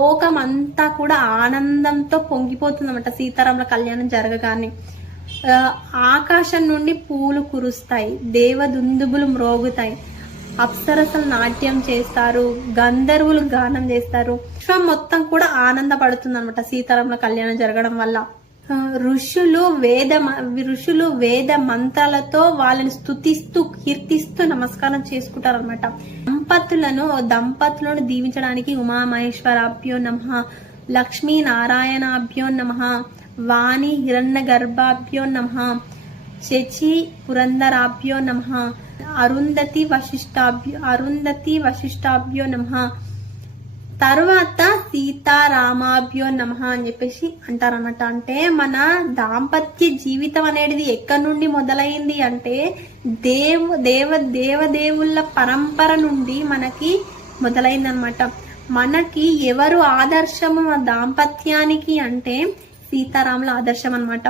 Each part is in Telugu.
లోకం అంతా కూడా ఆనందంతో పొంగిపోతుందన్నమాట సీతారాముల కళ్యాణం జరగగానే. ఆకాశం నుండి పూలు కురుస్తాయి, దేవదుందుబులు మ్రోగుతాయి, అప్సరసలు నాట్యం చేస్తారు, గంధర్వులు గానం చేస్తారు. విశ్వం మొత్తం కూడా ఆనందపడుతుంది అనమాట సీతారాముల కళ్యాణం జరగడం వల్ల. ఋషులు వేద మంత్రాలతో వాళ్ళని స్తుతిస్తూ కీర్తిస్తూ నమస్కారం చేసుకుంటారు అనమాట. దంపతులను దీవించడానికి ఉమామహేశ్వరాభ్యో నమః, లక్ష్మీ నారాయణాభ్యో నమః, వాణి హిరణ్య గర్భాభ్యో నమః, శచి పురందరాభ్యో నమః, అరుంధతి వశిష్టాభ్యో నమః, తర్వాత సీతారామాభ్యో నమః అని చెప్పేసి అంటారన్నమాట. అంటే మన దాంపత్య జీవితం అనేది ఎక్కడి నుండి మొదలైంది అంటే దేవదేవుళ్ళ పరంపర నుండి మనకి మొదలైందనమాట. మనకి ఎవరు ఆదర్శము దాంపత్యానికి అంటే సీతారాముల ఆదర్శం అనమాట.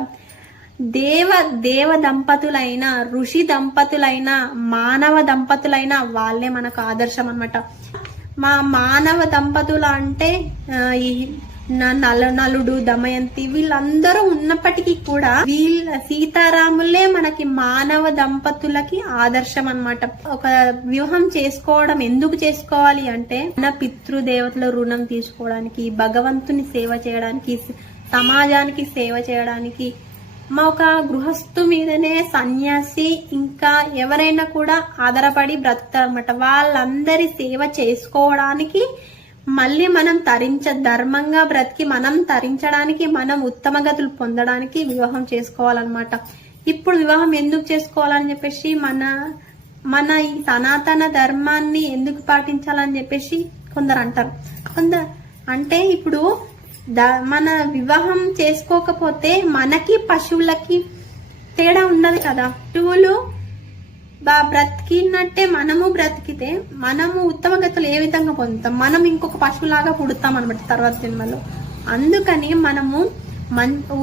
దేవ దంపతులైన, ఋషి దంపతులైన, మానవ దంపతులైన వాళ్ళే మనకు ఆదర్శం అనమాట. మా మానవ దంపతులు అంటే నలుడు, దమయంతి వీళ్ళందరూ ఉన్నప్పటికీ కూడా సీతారాములే మనకి మానవ దంపతులకి ఆదర్శం అన్నమాట. ఒక వివాహం చేసుకోవడం ఎందుకు చేసుకోవాలి అంటే మన పితృదేవతల రుణం తీసుకోవడానికి, భగవంతుని సేవ చేయడానికి, సమాజానికి సేవ చేయడానికి. మా ఒక గృహస్థు మీదనే సన్యాసి ఇంకా ఎవరైనా కూడా ఆధారపడి బ్రతుకుతారన్నమాట. వాళ్ళందరి సేవ చేసుకోవడానికి, మళ్ళీ మనం ధర్మంగా బ్రతికి మనం తరించడానికి, మనం ఉత్తమ గతులు పొందడానికి వివాహం చేసుకోవాలన్నమాట. ఇప్పుడు వివాహం ఎందుకు చేసుకోవాలని చెప్పేసి మన ఈ సనాతన ధర్మాన్ని ఎందుకు పాటించాలని చెప్పేసి కొందరు అంటారు. అంటే ఇప్పుడు మన వివాహం చేసుకోకపోతే మనకి పశువులకి తేడా ఉండదు కదా. పశువులు బ్రతికినట్టే మనము బ్రతికితే మనము ఉత్తమ గతులు ఏ విధంగా పొందుతాం? మనం ఇంకొక పశువులాగా పుడతాం అనమాట తర్వాత జన్మలో. అందుకని మనము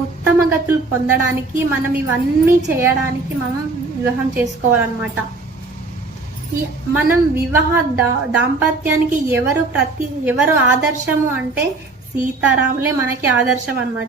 ఉత్తమ గతులు పొందడానికి, మనం ఇవన్నీ చేయడానికి మనం వివాహం చేసుకోవాలన్నమాట. మనం వివాహ దాంపత్యానికి ఎవరు ఆదర్శము అంటే సీతారాములే మనకి ఆదర్శం అన్నమాట.